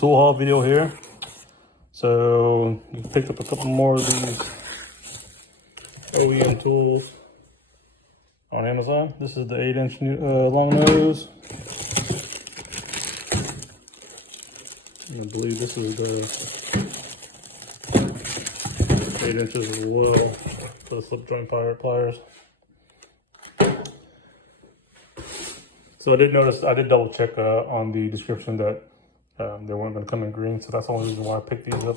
tool haul video here. So you picked up a couple more of these OEM tools on Amazon. This is the 8-inch long nose. I believe this is the 8 inches as well for the slip joint pliers. So I did notice, I did double check on the description that they weren't going to come in green, so that's the only reason why I picked these up.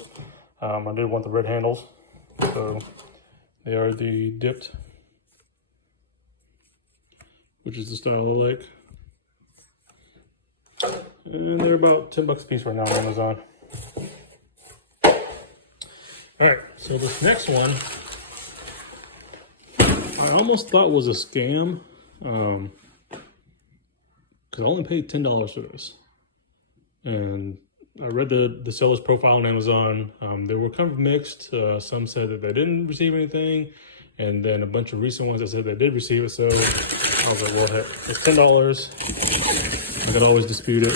I did want the red handles, so they are the dipped, which is the style I like. And they're about $10 a piece right now on Amazon. All right, so this next one, I almost thought was a scam, because I only paid $10 for this. And I read the seller's profile on Amazon. They were kind of mixed. Some said that they didn't receive anything, and then a bunch of recent ones that said they did receive it. So I was like, well, heck, it's $10. I could always dispute it.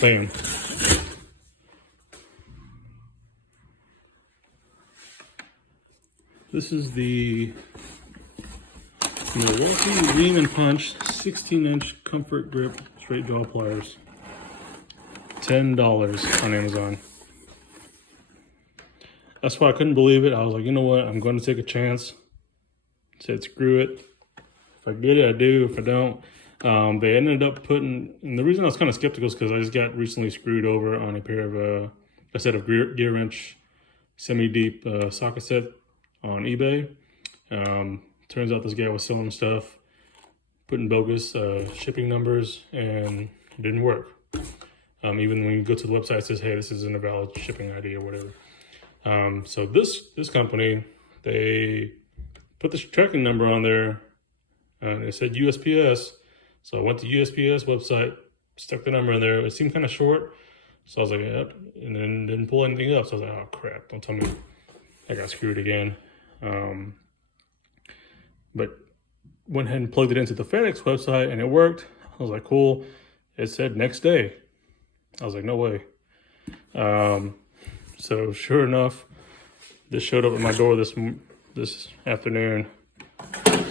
Bam. This is the Milwaukee Ream and Punch 16-inch comfort grip straight jaw pliers. $10 on Amazon. That's why I couldn't believe it. I was like, you know what? I'm going to take a chance. Said screw it. If I get it, I do. If I don't, they ended up putting. And the reason I was kind of skeptical is because I just got recently screwed over on a pair of a set of gear wrench semi-deep socket set on eBay. Turns out this guy was selling stuff, putting bogus shipping numbers, and it didn't work. Even when you go to the website, it says, hey, this isn't a valid shipping ID or whatever. So this company, they put this tracking number on there, and it said USPS. So I went to USPS website, stuck the number in there. It seemed kind of short. So I was like, yep, and then didn't pull anything up. So I was like, oh crap, don't tell me I got screwed again. But went ahead and plugged it into the FedEx website and it worked. I was like, cool. It said next day. I was like, no way. So sure enough, this showed up at my door this afternoon.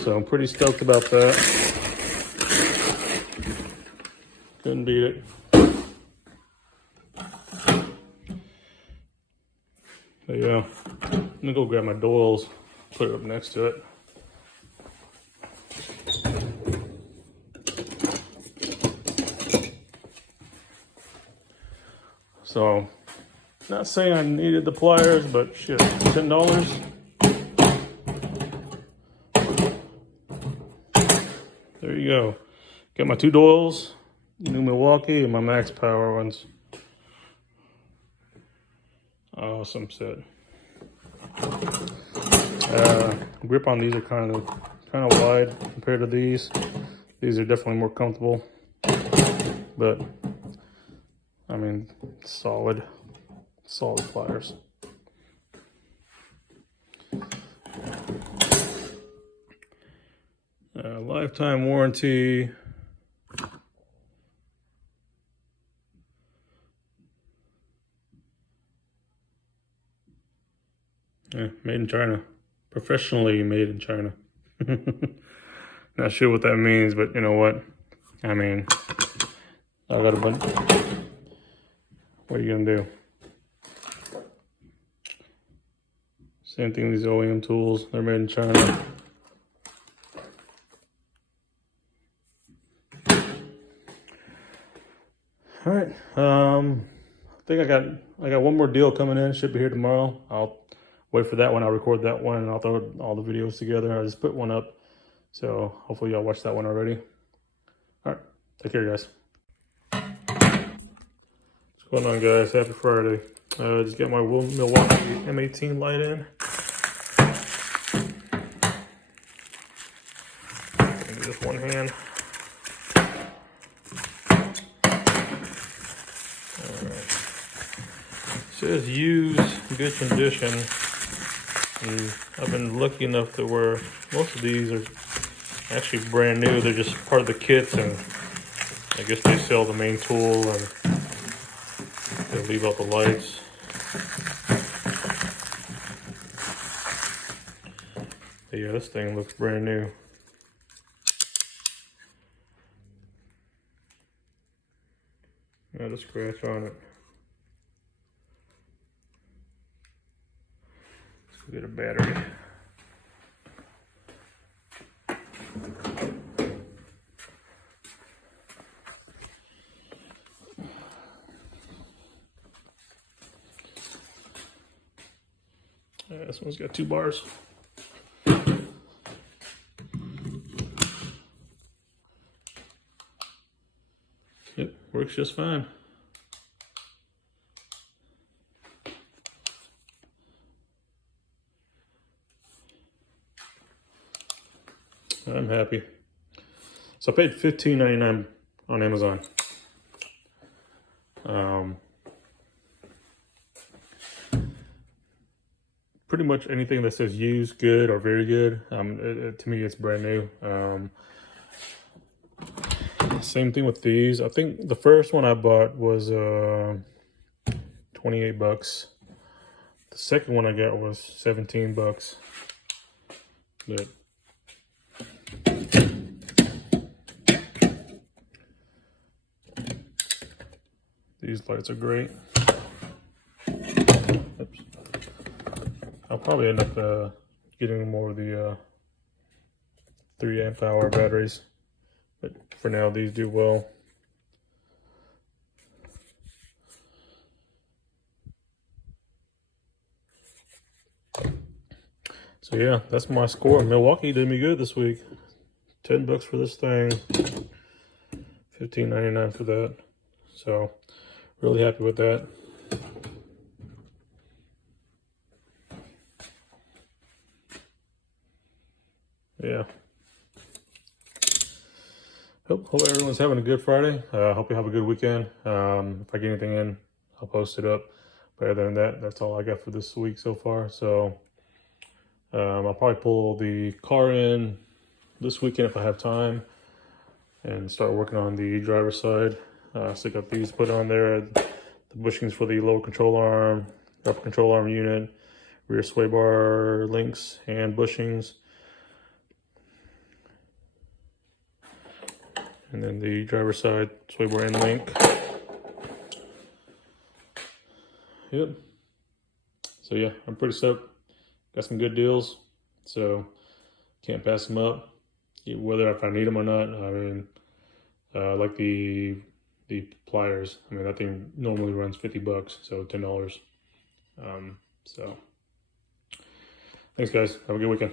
So I'm pretty stoked about that. Couldn't beat it. But yeah, I'm gonna go grab my Doyle's, put it up next to it. So, not saying I needed the pliers, but shit, $10. There you go. Got my 2 Doyle's, new Milwaukee, and my Max Power ones. Awesome set. Grip on these are kind of wide compared to these. These are definitely more comfortable, but I mean, solid pliers. Lifetime warranty. Yeah, made in China. Professionally made in China. Not sure what that means, but you know what? I mean, I got a bunch. What are you gonna do? Same thing with these OEM tools. They're made in China. All right. I think I got one more deal coming in. Should be here tomorrow. I'll wait for that one. I'll record that one and I'll throw all the videos together. I just put one up. So hopefully y'all watched that one already. All right. Take care, guys. What's going on, guys? Happy Friday. Just got my Milwaukee M18 light in. Do this one hand. Alright. It says used, good condition. And I've been lucky enough to where most of these are actually brand new. They're just part of the kits, and I guess they sell the main tool and they leave out the lights. But yeah, this thing looks brand new. Got a scratch on it. Let's go get a battery. This one's got 2 bars. Yep, works just fine. I'm happy. So I paid $15.99 on Amazon. Pretty much anything that says used, good, or very good, to me it's brand new. Same thing with these. I think the first one I bought was 28 bucks. The second one I got was 17 bucks. But these lights are great. Oops. I'll probably end up getting more of the 3 amp hour batteries, but for now these do well. So yeah, that's my score. Milwaukee did me good this week. 10 bucks for this thing, $15.99 for that. So really happy with that. Yeah. Hope everyone's having a good Friday. Hope you have a good weekend. If I get anything in, I'll post it up. But other than that, that's all I got for this week so far. So I'll probably pull the car in this weekend if I have time and start working on the driver's side. Stick up these, put on there the bushings for the lower control arm, upper control arm unit, rear sway bar links and bushings. And then the driver's side sway bar end link. Yep. So yeah, I'm pretty stoked. Got some good deals, so can't pass them up. Whether if I need them or not. I mean, like the pliers. I mean, that thing normally runs 50 bucks, so $10. So thanks guys. Have a good weekend.